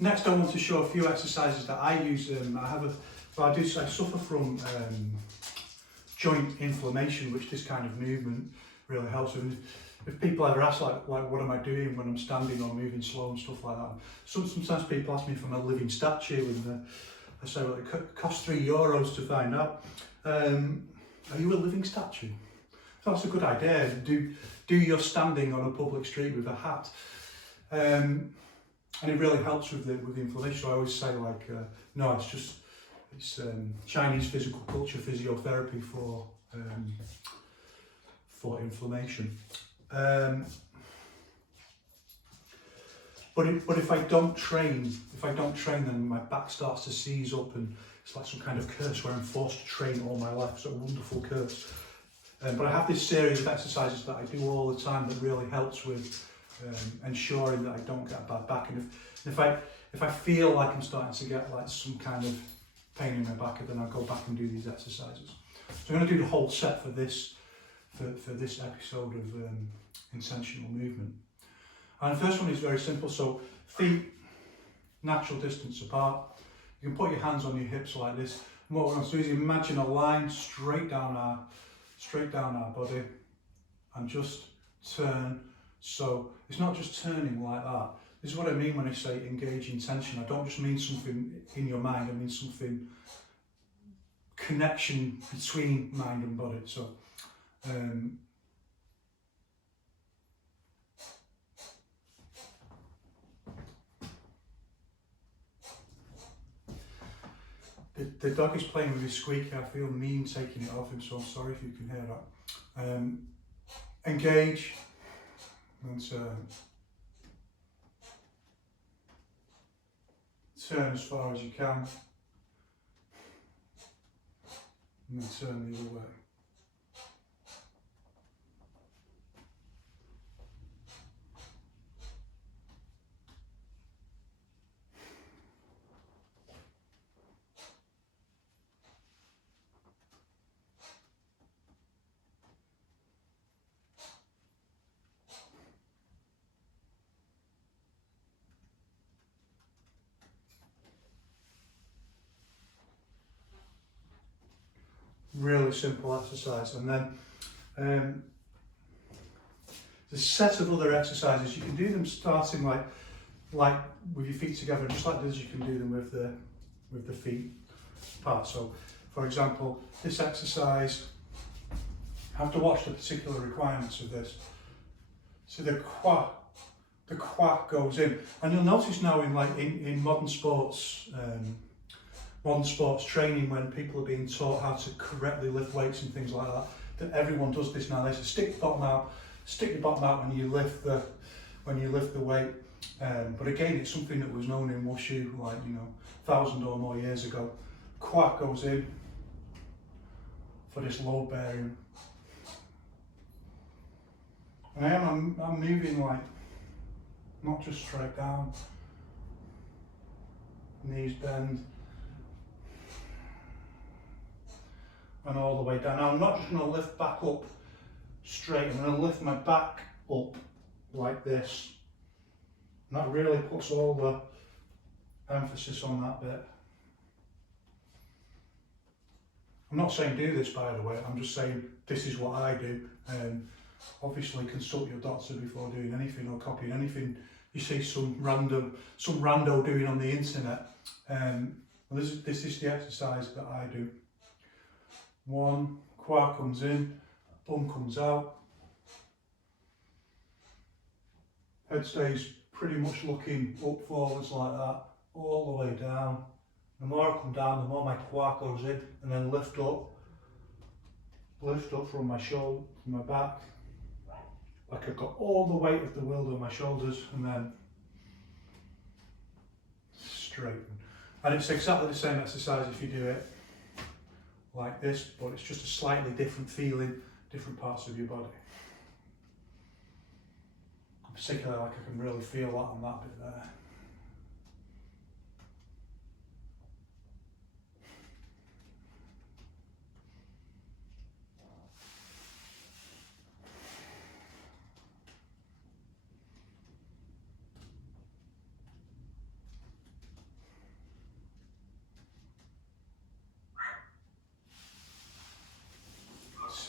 Next, I want to show a few exercises that I use. I suffer from joint inflammation, which this kind of movement really helps with. If people ever ask like what am I doing when I'm standing or moving slow and stuff like that, sometimes people ask me if I'm a living statue, and I say, well, it costs €3 to find out. Are you a living statue? So that's a good idea. Do your standing on a public street with a hat. And it really helps with the inflammation. So I always say no, it's Chinese physical culture physiotherapy for inflammation. But if I don't train, then my back starts to seize up, and it's like some kind of curse where I'm forced to train all my life. It's a wonderful curse. But I have this series of exercises that I do all the time that really helps with ensuring that I don't get a bad back. And if I feel like I'm starting to get like some kind of pain in my back, then I'll go back and do these exercises. So I'm going to do the whole set for this episode of intentional movement. And the first one is very simple. So feet natural distance apart. You can put your hands on your hips like this. And what we're going to do is imagine a line straight down our body, and just turn. So it's not just turning like that. This is what I mean when I say engage intention. I don't just mean something in your mind, I mean something, connection between mind and body. So the dog is playing with his squeaky. I feel mean taking it off him, so I'm sorry if you can hear that. Engage and turn. Turn as far as you can, and then turn the other way. Really simple exercise. And then there's a set of other exercises. You can do them starting like with your feet together, just like this. You can do them with the feet apart. So for example, this exercise, you have to watch the particular requirements of this. So the quack goes in, and you'll notice now in modern sports training, when people are being taught how to correctly lift weights and things like that, that everyone does this now. They say stick the bottom out when you lift the weight. But again, it's something that was known in wushu, 1,000 or more years ago. Quack goes in for this load bearing. And I'm moving not just straight down, knees bend, and all the way down. Now I'm not just going to lift back up straight, I'm going to lift my back up like this. And that really puts all the emphasis on that bit. I'm not saying do this, by the way, I'm just saying this is what I do. Obviously consult your doctor before doing anything or copying anything you see some rando doing on the internet. This is the exercise that I do. One, quack comes in, bum comes out. Head stays pretty much looking up forwards like that, all the way down. The more I come down, the more my quack goes in, and then lift up from my shoulder, from my back, like I've got all the weight of the world on my shoulders, and then straighten. And it's exactly the same exercise if you do it like this, but it's just a slightly different feeling, different parts of your body. Particularly, I can really feel that on that bit there.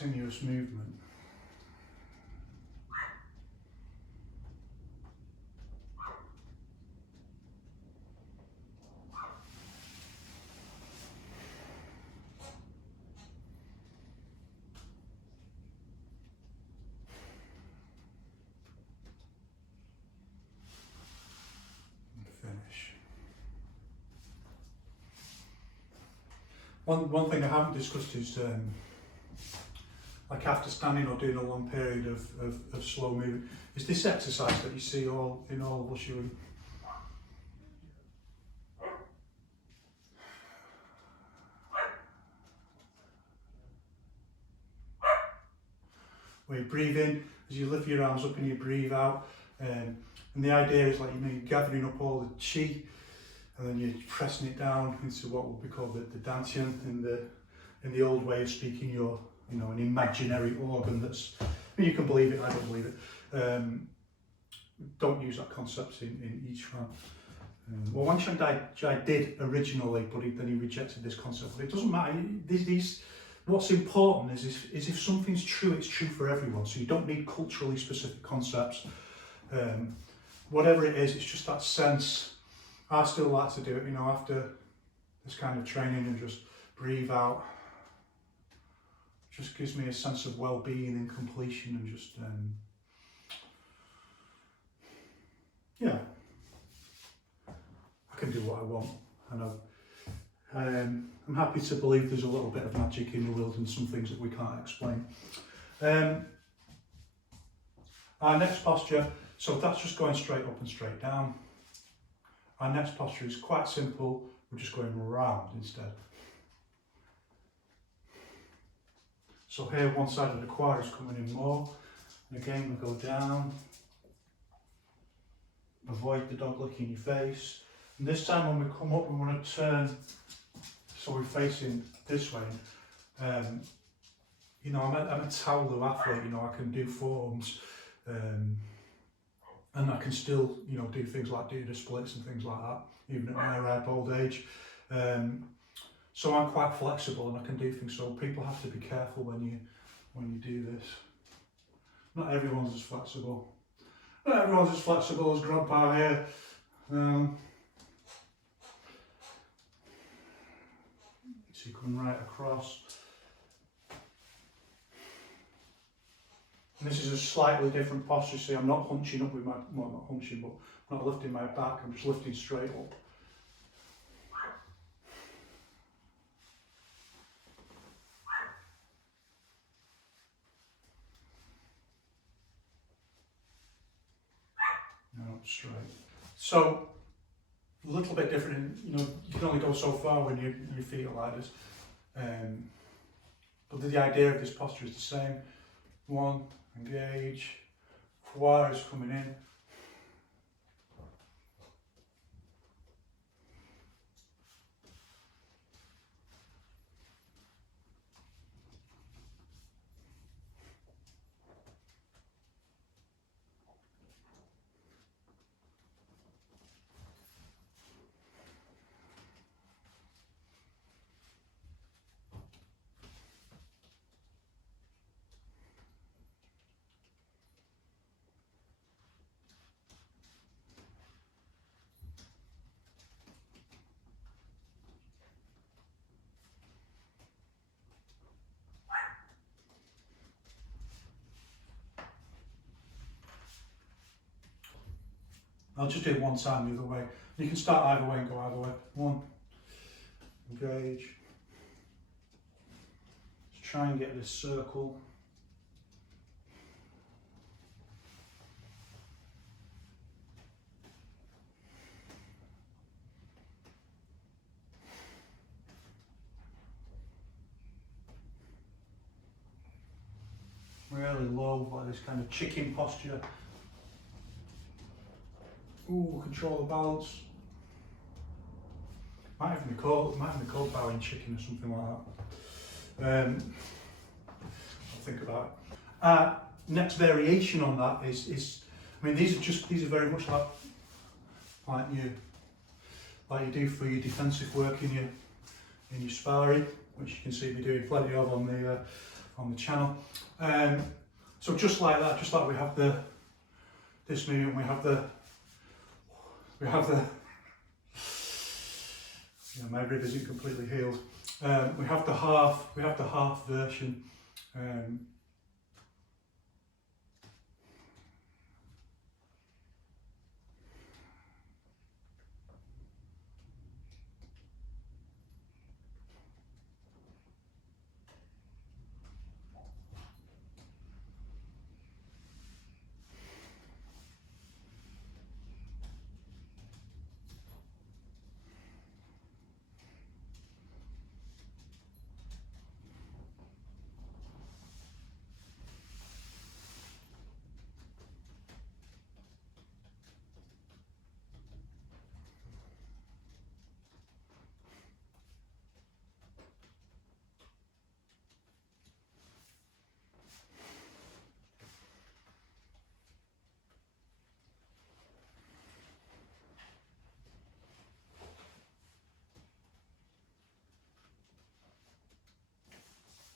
sinuous movement. Finish. One thing I haven't discussed is like after standing or doing a long period of slow movement, is this exercise that you see all of us doing. Where you breathe in as you lift your arms up and you breathe out, and the idea is like you're gathering up all the chi, and then you're pressing it down into what would be called the dantian in the old way of speaking. You're an imaginary organ that's. I mean, you can believe it. I don't believe it. Don't use that concept in Yiquan. Well, Wang Shangjai did originally, but then he rejected this concept. But it doesn't matter. What's important is if something's true, it's true for everyone. So you don't need culturally specific concepts. Whatever it is, it's just that sense. I still like to do it, after this kind of training, and just breathe out. Just gives me a sense of well-being and completion, and just yeah, I can do what I want. I know. I'm happy to believe there's a little bit of magic in the world and some things that we can't explain. Our next posture, so that's just going straight up and straight down. Our next posture is quite simple, we're just going round instead. So here one side of the quad is coming in more, and again we go down, avoid the dog licking your face, and this time when we come up we want to turn so we're facing this way. I'm a Taolu athlete, I can do forms, and I can still, do things like do the splits and things like that, even at my ripe old age. So I'm quite flexible and I can do things. So people have to be careful when you do this. Not everyone's as flexible. Not everyone's as flexible as Grandpa here. So you come right across. And this is a slightly different posture. See, I'm not hunching up with not hunching, but I'm not lifting my back, I'm just lifting straight up. No, straight. So, a little bit different, you can only go so far when your feet are like this. But the idea of this posture is the same. One, engage, Quack is coming in. I'll just do it one time the other way. You can start either way and go either way. One, engage. Just try and get this circle. Really low, like this kind of chicken posture. Ooh, control the balance. Might even be called bowing chicken or something like that. I'll think about it. Next variation on that is I mean these are very much like you do for your defensive work in your sparring, which you can see me doing plenty of on on the channel. So just like that, just like we have this movement, we have the my rib isn't completely healed. We have the half version.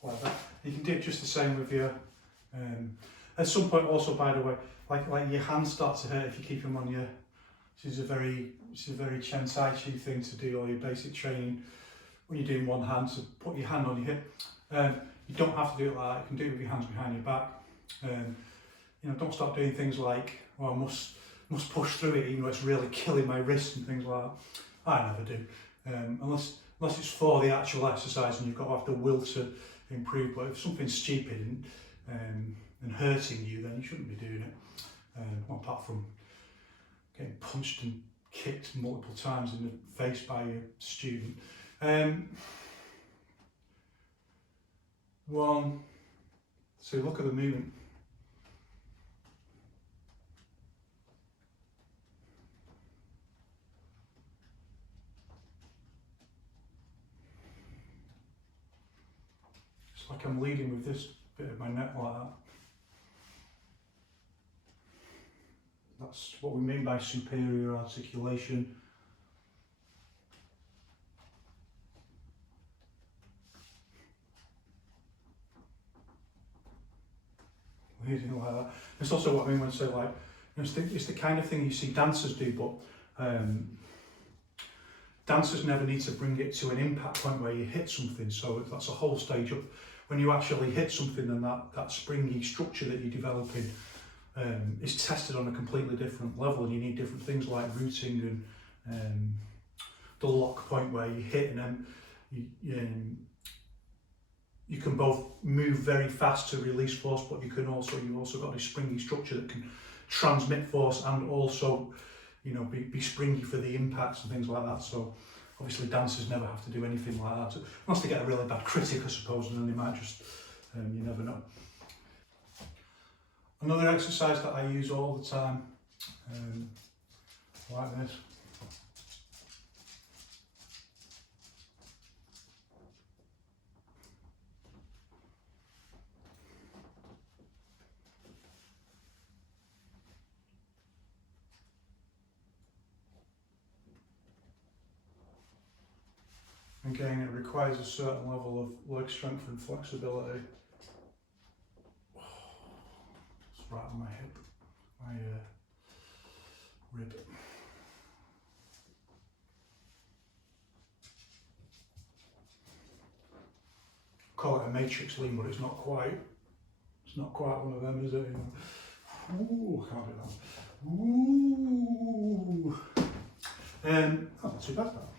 Like that. You can do it just the same with your. At some point, also, by the way, like your hands start to hurt if you keep them on your. This is a very Chen Tai Chi thing to do, or your basic training when you're doing one hand. So put your hand on your hip. You don't have to do it like that. You can do it with your hands behind your back. You know, don't start doing things like, well, I must push through it, even though it's really killing my wrist and things like that. I never do, unless it's for the actual exercise and you've got to have the will to improve. But if something's stupid and hurting you, then you shouldn't be doing it. Well, apart from getting punched and kicked multiple times in the face by a student. One. So look at the movement. It's like I'm leading with this bit of my neck like that. That's what we mean by superior articulation. Leading like that. It's also what I mean when I say, like, you know, it's the kind of thing you see dancers do, but dancers never need to bring it to an impact point where you hit something. So that's a whole stage up. When you actually hit something, then that springy structure that you're developing is tested on a completely different level, and you need different things like rooting and the lock point where you hit, and then you can both move very fast to release force, but you've also got this springy structure that can transmit force and also, you know, be springy for the impacts and things like that. So obviously dancers never have to do anything like that, unless they get a really bad critic, I suppose, and then they might just, you never know. Another exercise that I use all the time, like this. Again, it requires a certain level of leg strength and flexibility. It's right on my hip, my rib. Call it a matrix lean, but it's not quite one of them, is it? Ooh, can't do that. Ooh. Not too bad, that.